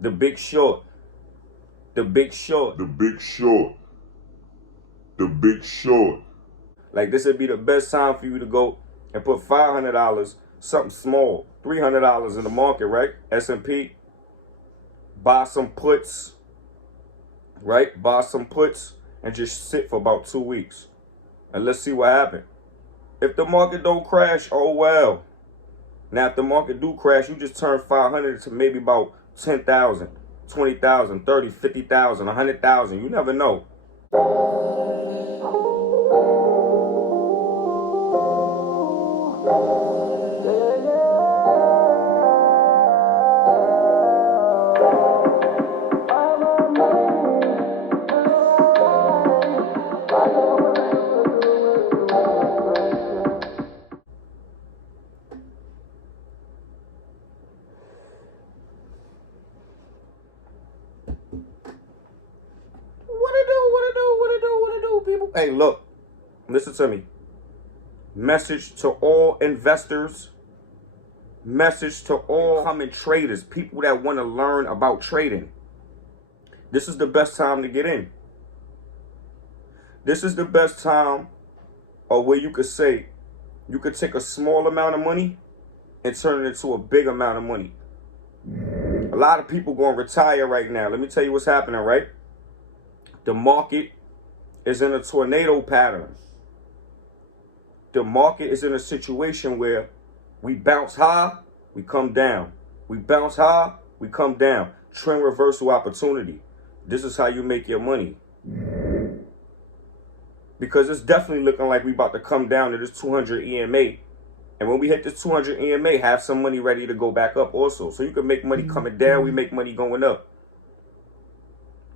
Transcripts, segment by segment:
The Big Short. The Big Short. The Big Short. The Big Short. Like, this would be the best time for you to go and put $500, something small, $300 in the market, right? S&P. Buy some puts, right? Buy some puts and just sit for about 2 weeks. And let's see what happens. If the market don't crash, oh well. Now, if the market do crash, you just turn 500 to maybe about 10,000, 20,000, 30, 50,000, 100,000. You never know. People. Hey, look, listen to me. Message to all investors. Message to all incoming traders, people that want to learn about trading. This is the best time to get in. This is the best time where you could say, you could take a small amount of money and turn it into a big amount of money. A lot of people going to retire right now. Let me tell you what's happening, right? The market is in a tornado pattern. The market is in a situation where we bounce high, we come down. We bounce high, we come down. Trend reversal opportunity. This is how you make your money. Because it's definitely looking like we about to come down to this 200 EMA. And when we hit this 200 EMA, have some money ready to go back up also. So you can make money coming down, we make money going up.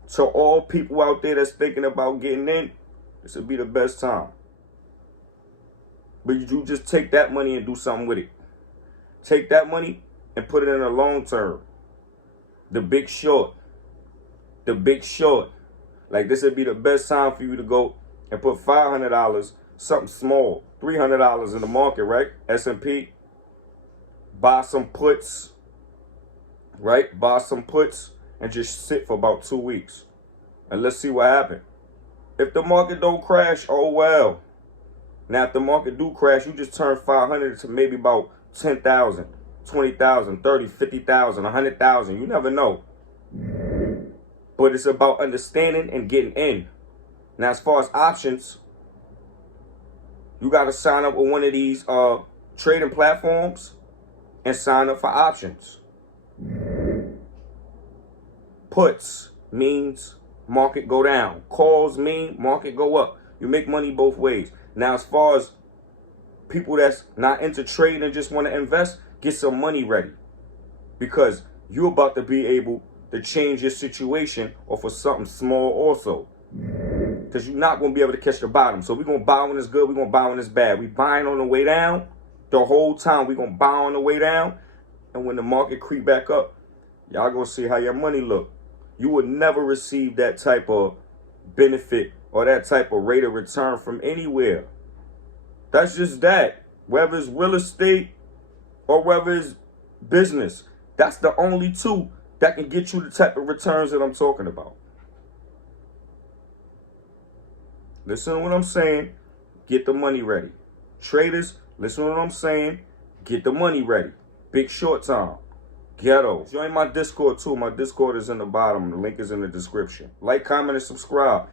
So all people out there that's thinking about getting in, this would be the best time. But you just take that money and do something with it. Take that money and put it in a long term. The Big Short. The Big Short. Like, this would be the best time for you to go and put $500, something small, $300 in the market, right? S&P. Buy some puts, right? Buy some puts and just sit for about 2 weeks. And let's see what happens. If the market don't crash, oh well. Now, if the market do crash, you just turn 500 to maybe about 10,000, 20,000, 30, 50,000, 100,000. You never know. But it's about understanding and getting in. Now, as far as options, you got to sign up with one of these trading platforms and sign up for options. Puts means market go down. Calls mean market go up. You make money both ways. Now, as far as people that's not into trading and just want to invest, get some money ready. Because you're about to be able to change your situation or for something small also. Because you're not going to be able to catch the bottom. So we're going to buy when it's good, we're going to buy when it's bad. We buying on the way down the whole time. We're going to buy on the way down. And when the market creep back up, y'all going to see how your money look. You would never receive that type of benefit or that type of rate of return from anywhere. That's just that. Whether it's real estate or whether it's business. That's the only two that can get you the type of returns that I'm talking about. Listen to what I'm saying. Get the money ready. Traders, listen to what I'm saying. Get the money ready. Big Short time. Ghetto. Join my Discord too. My Discord is in the bottom. The link is in the description. Like, comment, and subscribe.